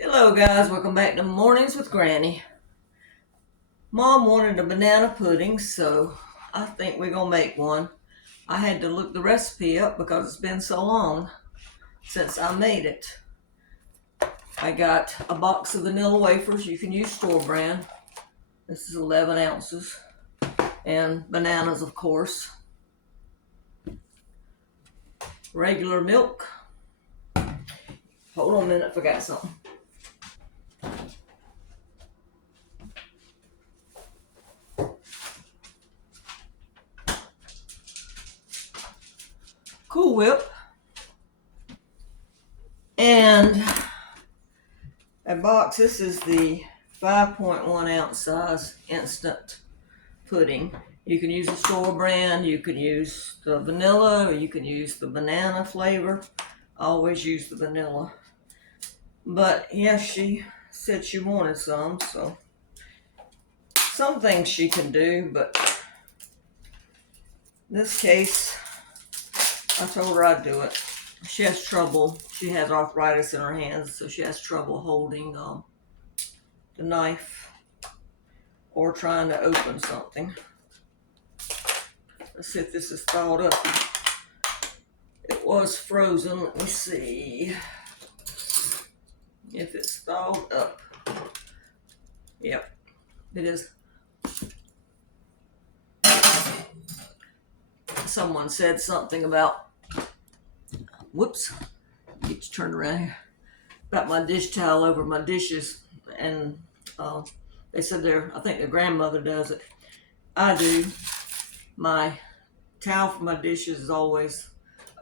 Hello guys, welcome back to Mornings with Granny. Mom wanted a banana pudding, so I think we're gonna make one. I had to look the recipe up because it's been so long since I made it. I got a box of vanilla wafers. You can use store brand. This is 11 ounces. And bananas, of course. Regular milk. Hold on a minute, forgot something. Cool Whip. And a box. This is the 5.1 ounce size instant pudding. You can use the store brand, you can use the vanilla, or you can use the banana flavor. I always use the vanilla. But yes, she said she wanted some, so some things she can do, but in this case, I told her I'd do it. She has trouble. She has arthritis in her hands, so she has trouble holding the knife or trying to open something. Let's see if this is thawed up. It was frozen. Let me see if it's thawed up. Yep, it is. Someone said something about, whoops, get you turned around here, about my dish towel over my dishes, and they said I think their grandmother does it. I do. My towel for my dishes is always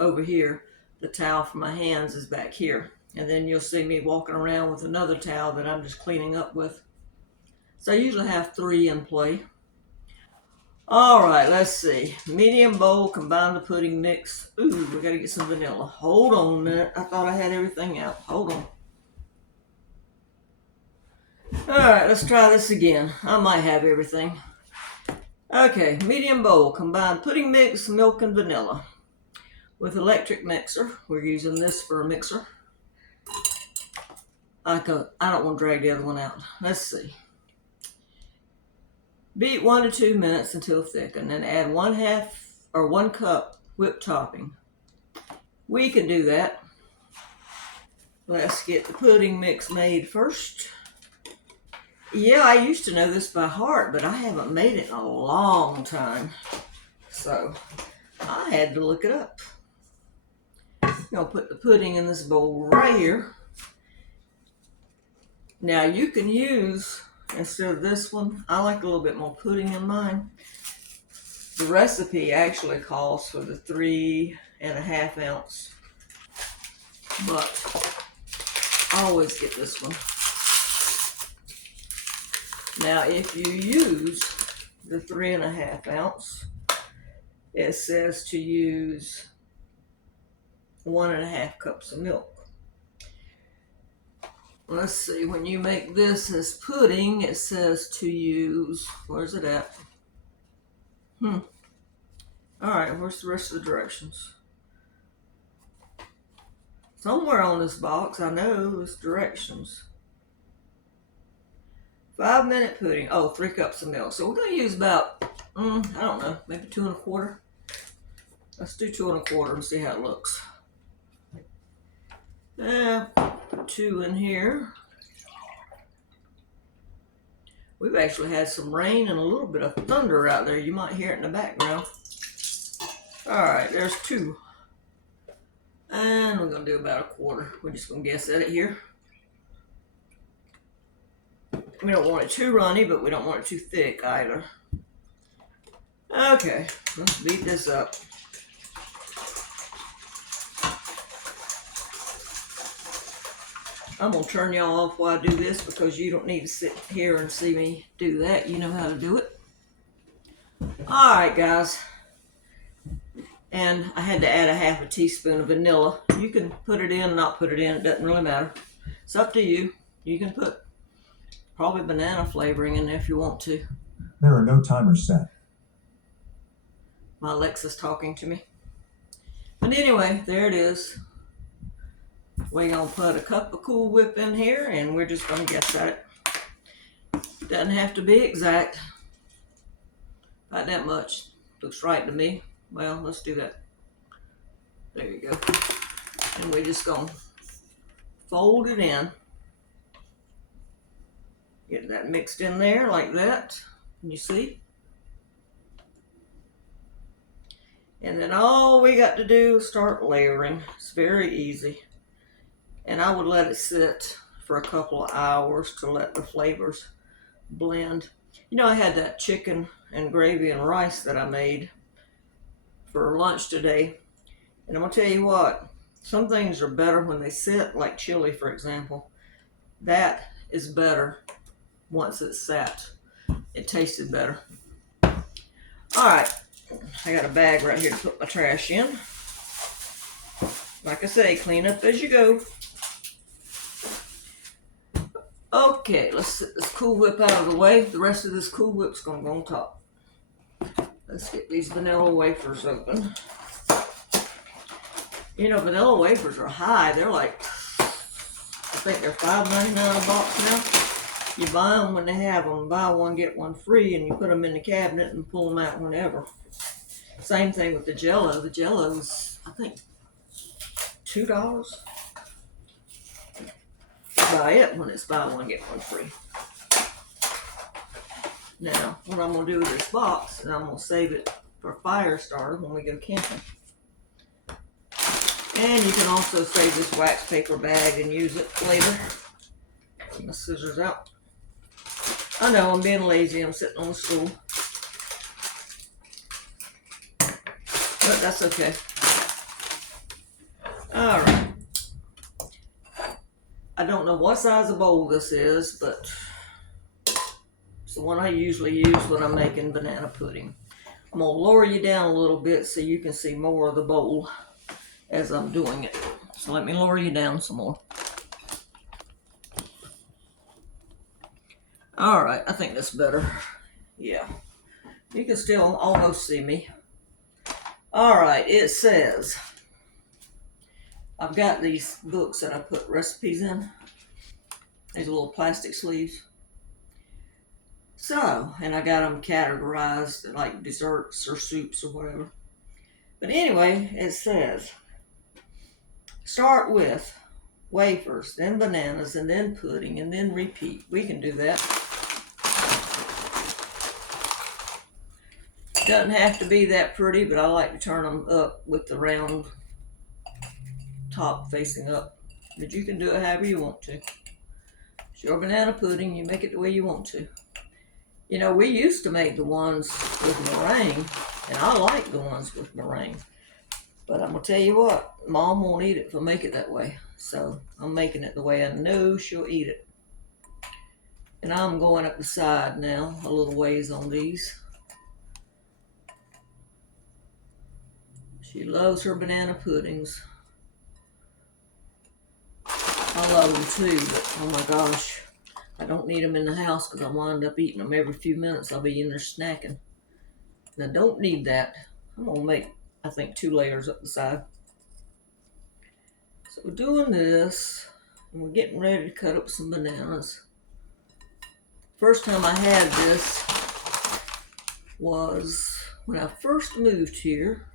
over here. The towel for my hands is back here. And then you'll see me walking around with another towel that I'm just cleaning up with. So I usually have 3 in play. All right, let's see. Medium bowl, combine the pudding mix. Ooh, we gotta get some vanilla. Hold on a minute. I thought I had everything out. Hold on. All right, let's try this again. I might have everything. Okay, medium bowl, combine pudding mix, milk, and vanilla. With electric mixer, we're using this for a mixer. I don't want to drag the other one out. Let's see. Beat 1 to 2 minutes until thick, and then add 1 cup whipped topping. We can do that. Let's get the pudding mix made first. Yeah, I used to know this by heart, but I haven't made it in a long time. So I had to look it up. I'm going to put the pudding in this bowl right here. Now you can use, instead of this one, I like a little bit more pudding in mine. The recipe actually calls for the 3.5 ounce, but I always get this one. Now if you use the 3.5 ounce, it says to use 1.5 cups of milk. Let's see, when you make this as pudding, it says to use, where's it at? Alright, where's the rest of the directions? Somewhere on this box, I know it's directions. 5-minute pudding. Oh, 3 cups of milk. So we're going to use about, I don't know, maybe 2.25. Let's do 2.25 and see how it looks. Put 2 in here. We've actually had some rain and a little bit of thunder out there. You might hear it in the background. Alright, there's 2. And we're going to do about 1/4. We're just going to guess at it here. We don't want it too runny, but we don't want it too thick either. Okay, let's beat this up. I'm going to turn y'all off while I do this because you don't need to sit here and see me do that. You know how to do it. Alright, guys. And I had to add 1/2 teaspoon of vanilla. You can put it in, not put it in. It doesn't really matter. It's up to you. You can put probably banana flavoring in there if you want to. There are no timers set. My Alexa's talking to me. But anyway, there it is. We're gonna put a cup of Cool Whip in here, and we're just gonna guess at it. Doesn't have to be exact. Not that much. Looks right to me. Well, let's do that. There you go. And we're just gonna fold it in. Get that mixed in there like that. Can you see? And then all we got to do is start layering. It's very easy. And I would let it sit for a couple of hours to let the flavors blend. You know, I had that chicken and gravy and rice that I made for lunch today. And I'm gonna tell you what, some things are better when they sit, like chili, for example. That is better once it's sat. It tasted better. All right, I got a bag right here to put my trash in. Like I say, clean up as you go. Okay, let's set this Cool Whip out of the way. The rest of this Cool Whip's gonna go on top. Let's get these vanilla wafers open. You know, vanilla wafers are high. They're like, I think they're $5.99 a box now. You buy them when they have them. Buy one, get one free, and you put them in the cabinet and pull them out whenever. Same thing with the Jell-O. The Jell-O's, I think, $2. Buy it when it's buy one, get one free. Now, what I'm going to do with this box is I'm going to save it for fire starter when we go camping. And you can also save this wax paper bag and use it later. Get my scissors out. I know, I'm being lazy. I'm sitting on the stool. But that's okay. Alright. I don't know what size of bowl this is, but it's the one I usually use when I'm making banana pudding. I'm going to lower you down a little bit so you can see more of the bowl as I'm doing it. So let me lower you down some more. Alright, I think that's better. Yeah. You can still almost see me. Alright, it says, I've got these books that I put recipes in. These little plastic sleeves. So, and I got them categorized like desserts or soups or whatever. But anyway, it says, start with wafers, then bananas, and then pudding, and then repeat. We can do that. Doesn't have to be that pretty, but I like to turn them up with the round top facing up. But you can do it however you want to. It's your banana pudding, you make it the way you want to. You know, we used to make the ones with meringue, and I like the ones with meringue. But I'm going to tell you what, Mom won't eat it if I make it that way. So I'm making it the way I know she'll eat it. And I'm going up the side now, a little ways on these. She loves her banana puddings. I love them too, but oh my gosh, I don't need them in the house because I wind up eating them every few minutes. I'll be in there snacking. And I don't need that. I'm going to make, I think, 2 layers up the side. So we're doing this, and we're getting ready to cut up some bananas. First time I had this was when I first moved here.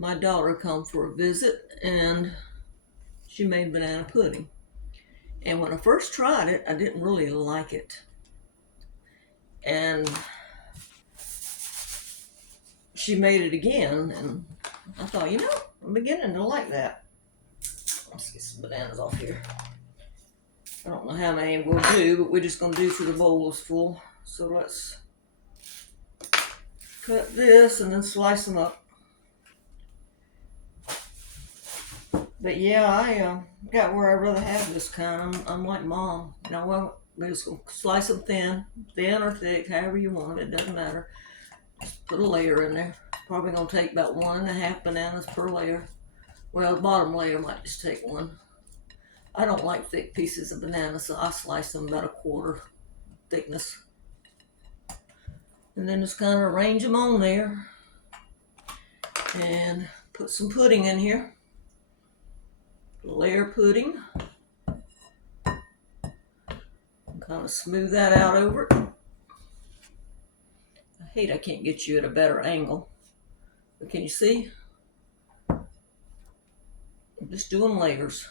My daughter come for a visit, and she made banana pudding. And when I first tried it, I didn't really like it. And she made it again, and I thought, you know, I'm beginning to like that. Let's get some bananas off here. I don't know how many we'll do, but we're just going to do till the bowl is full. So let's cut this and then slice them up. But yeah, I got where I'd rather have this kind. I'm like Mom. You know what? We're just going to slice them thin or thick, however you want it. It doesn't matter. Just put a layer in there. Probably going to take about 1.5 bananas per layer. Well, the bottom layer might just take 1. I don't like thick pieces of banana, so I slice them about 1/4 thickness. And then just kind of arrange them on there. And put some pudding in here. layer pudding. Kind of smooth that out over it. I hate I can't get you at a better angle. But can you see? I'm just doing layers.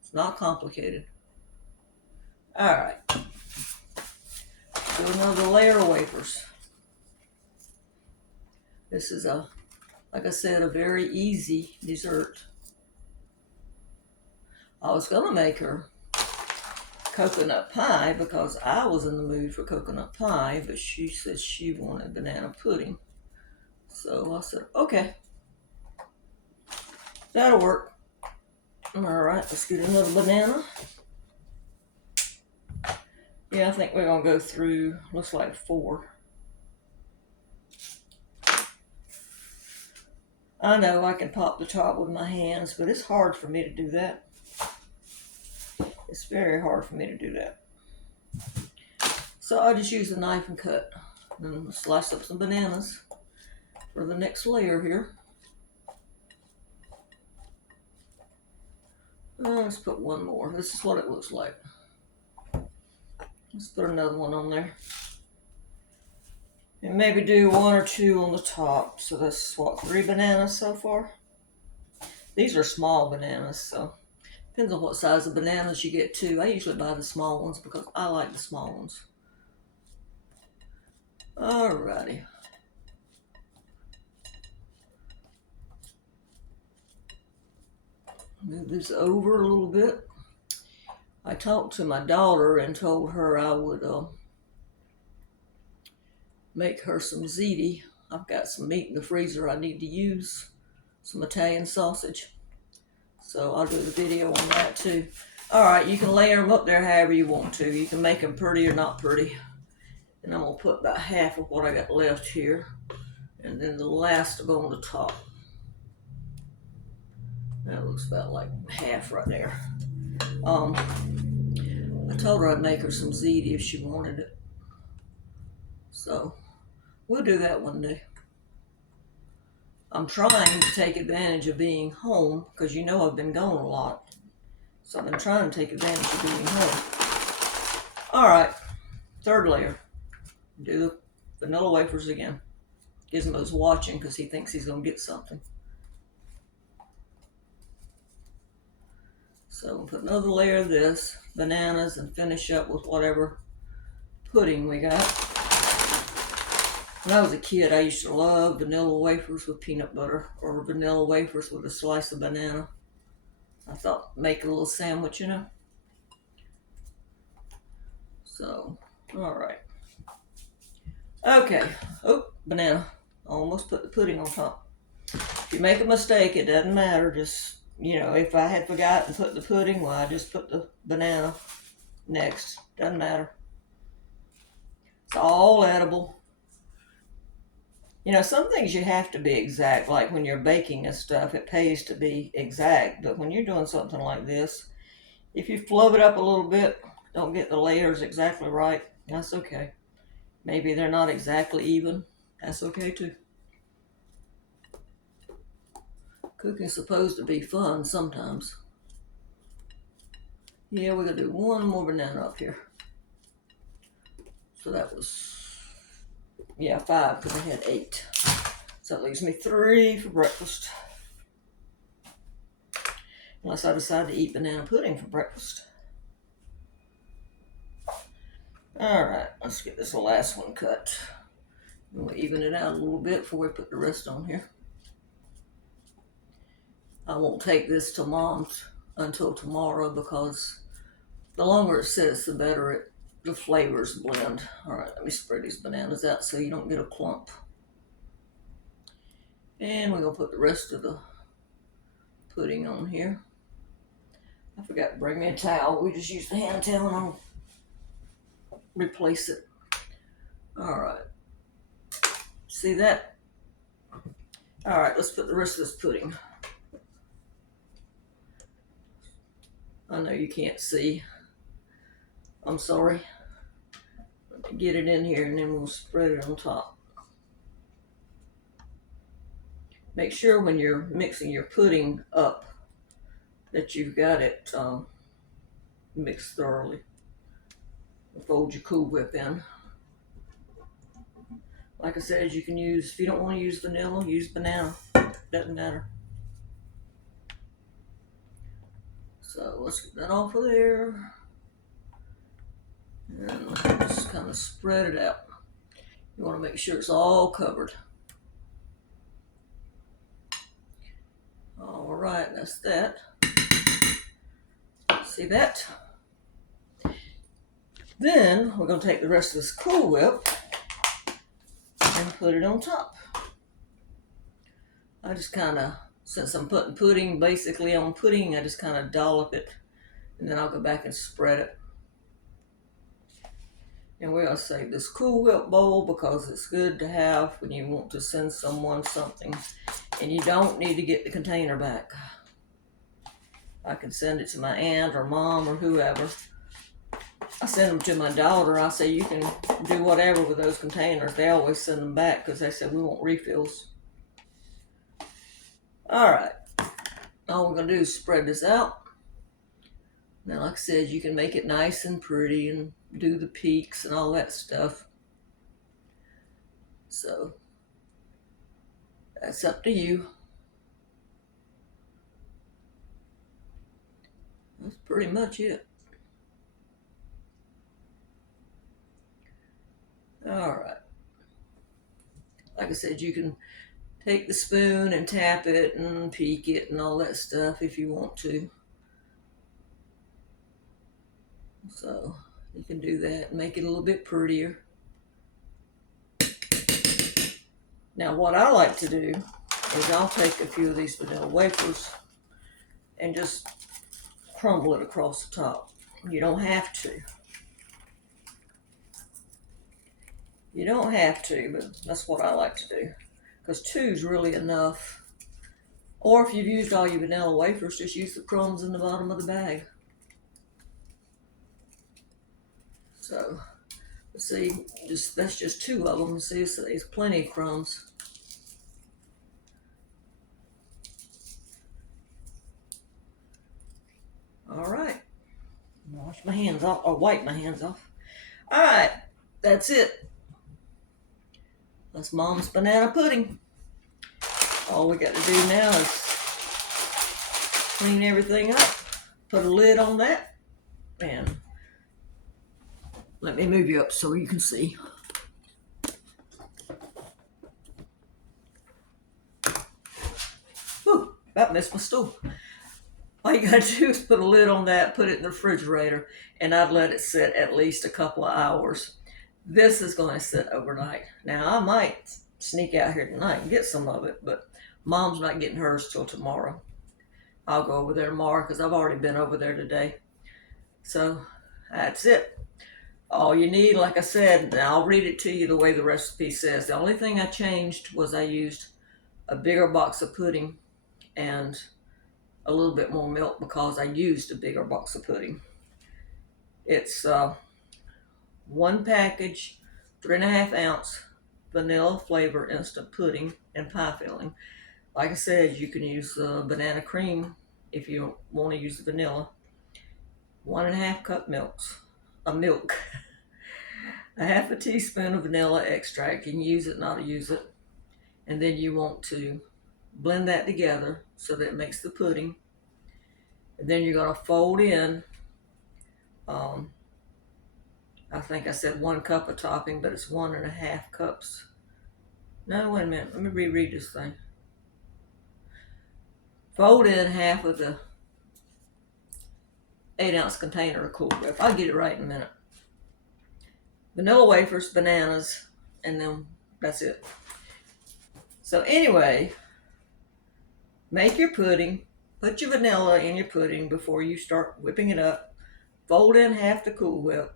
It's not complicated. Alright. Do another layer of wafers. This is like I said, a very easy dessert. I was gonna make her coconut pie because I was in the mood for coconut pie, but she said she wanted banana pudding. So I said, okay, that'll work. Alright, let's get another banana. Yeah, I think we're gonna go through, looks like 4. I know I can pop the top with my hands, but it's hard for me to do that. It's very hard for me to do that. So I'll just use a knife and cut. And slice up some bananas for the next layer here. Let's put one more. This is what it looks like. Let's put another one on there. And maybe do 1 or 2 on the top. So that's what, 3 bananas so far? These are small bananas, so depends on what size of bananas you get too. I usually buy the small ones because I like the small ones. Alrighty. Move this over a little bit. I talked to my daughter and told her I would make her some ziti. I've got some meat in the freezer I need to use. Some Italian sausage. So I'll do the video on that too. Alright, you can layer them up there however you want to. You can make them pretty or not pretty. And I'm going to put about half of what I got left here. And then the last will go on the top. That looks about like half right there. I told her I'd make her some ziti if she wanted it. So we'll do that one day. I'm trying to take advantage of being home because you know I've been gone a lot. So I've been trying to take advantage of being home. Alright, 3rd layer. Do the vanilla wafers again. Gizmo's watching because he thinks he's going to get something. So we'll put another layer of this, bananas, and finish up with whatever pudding we got. When I was a kid, I used to love vanilla wafers with peanut butter or vanilla wafers with a slice of banana. I thought, make a little sandwich, you know. So, alright. Okay. Oh, banana. Almost put the pudding on top. If you make a mistake, it doesn't matter. Just, you know, if I had forgotten to put the pudding, well, I just put the banana next. Doesn't matter. It's all edible. You know, some things you have to be exact, like when you're baking and stuff, it pays to be exact. But when you're doing something like this, if you flub it up a little bit, don't get the layers exactly right, that's okay. Maybe they're not exactly even, that's okay too. Cooking's supposed to be fun sometimes. Yeah, we're gonna do 1 more banana up here. So that was, yeah, 5 because I had 8. So that leaves me 3 for breakfast. Unless I decide to eat banana pudding for breakfast. Alright, let's get this last one cut. We'll even it out a little bit before we put the rest on here. I won't take this to Mom's until tomorrow because the longer it sits, the better the flavors blend. Alright, let me spread these bananas out so you don't get a clump. And we're going to put the rest of the pudding on here. I forgot to bring me a towel. We just used the hand towel and I'll replace it. Alright. See that? Alright, let's put the rest of this pudding. I know you can't see. I'm sorry. Let me get it in here and then we'll spread it on top. Make sure when you're mixing your pudding up that you've got it mixed thoroughly. Fold your Cool Whip in. Like I said, you can use, if you don't want to use vanilla, use banana. Doesn't matter. So let's get that off of there. And just kind of spread it out. You want to make sure it's all covered. All right, that's that. See that? Then we're going to take the rest of this Cool Whip and put it on top. I just kind of, since I'm putting pudding basically on pudding, I just kind of dollop it, and then I'll go back and spread it. And we're going to save this Cool Whip bowl because it's good to have when you want to send someone something and you don't need to get the container back. I can send it to my aunt or mom or whoever. I send them to my daughter. I say, you can do whatever with those containers. They always send them back because they said we want refills. All right. All we're going to do is spread this out. Now, like I said, you can make it nice and pretty and do the peaks and all that stuff. So, that's up to you. That's pretty much it. All right. Like I said, you can take the spoon and tap it and peek it and all that stuff if you want to. So you can do that and make it a little bit prettier. Now what I like to do is I'll take a few of these vanilla wafers and just crumble it across the top. You don't have to. You don't have to, but that's what I like to do. Because 2 is really enough. Or if you've used all your vanilla wafers, just use the crumbs in the bottom of the bag. So, let's see, that's just 2 of them. See, it's plenty of crumbs. All right. Wash my hands off, or wipe my hands off. All right, that's it. That's Mom's banana pudding. All we got to do now is clean everything up, put a lid on that, and let me move you up so you can see. Whew, about missed my stool. All you gotta do is put a lid on that, put it in the refrigerator, and I'd let it sit at least a couple of hours. This is going to sit overnight. Now, I might sneak out here tonight and get some of it, but Mom's not getting hers till tomorrow. I'll go over there tomorrow because I've already been over there today. So, that's it. All you need, like I said, and I'll read it to you the way the recipe says. The only thing I changed was I used a bigger box of pudding and a little bit more milk because I used a bigger box of pudding. It's 1 package, 3.5 ounce vanilla flavor instant pudding and pie filling. Like I said, you can use banana cream if you want to use the vanilla. 1.5 cup milk, a half a teaspoon of vanilla extract. You can use it, not use it. And then you want to blend that together so that it makes the pudding. And then you're going to fold in, I think I said 1 cup of topping, but it's 1.5 cups. No, wait a minute. Let me reread this thing. Fold in half of the 8 ounce container of Cool Whip. I'll get it right in a minute. Vanilla wafers, bananas, and then that's it. So anyway, make your pudding. Put your vanilla in your pudding before you start whipping it up. Fold in half the Cool Whip,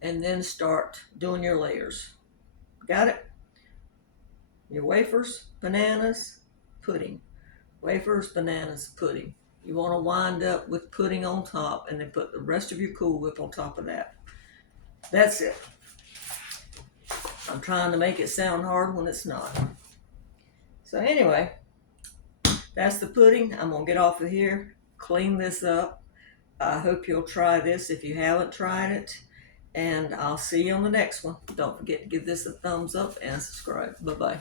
and then start doing your layers. Got it? Your wafers, bananas, pudding. Wafers, bananas, pudding. You want to wind up with pudding on top and then put the rest of your Cool Whip on top of that. That's it. I'm trying to make it sound hard when it's not. So anyway, that's the pudding. I'm going to get off of here clean this up. I hope you'll try this if you haven't tried it. And I'll see you on the next one. Don't forget to give this a thumbs up and subscribe. Bye-bye.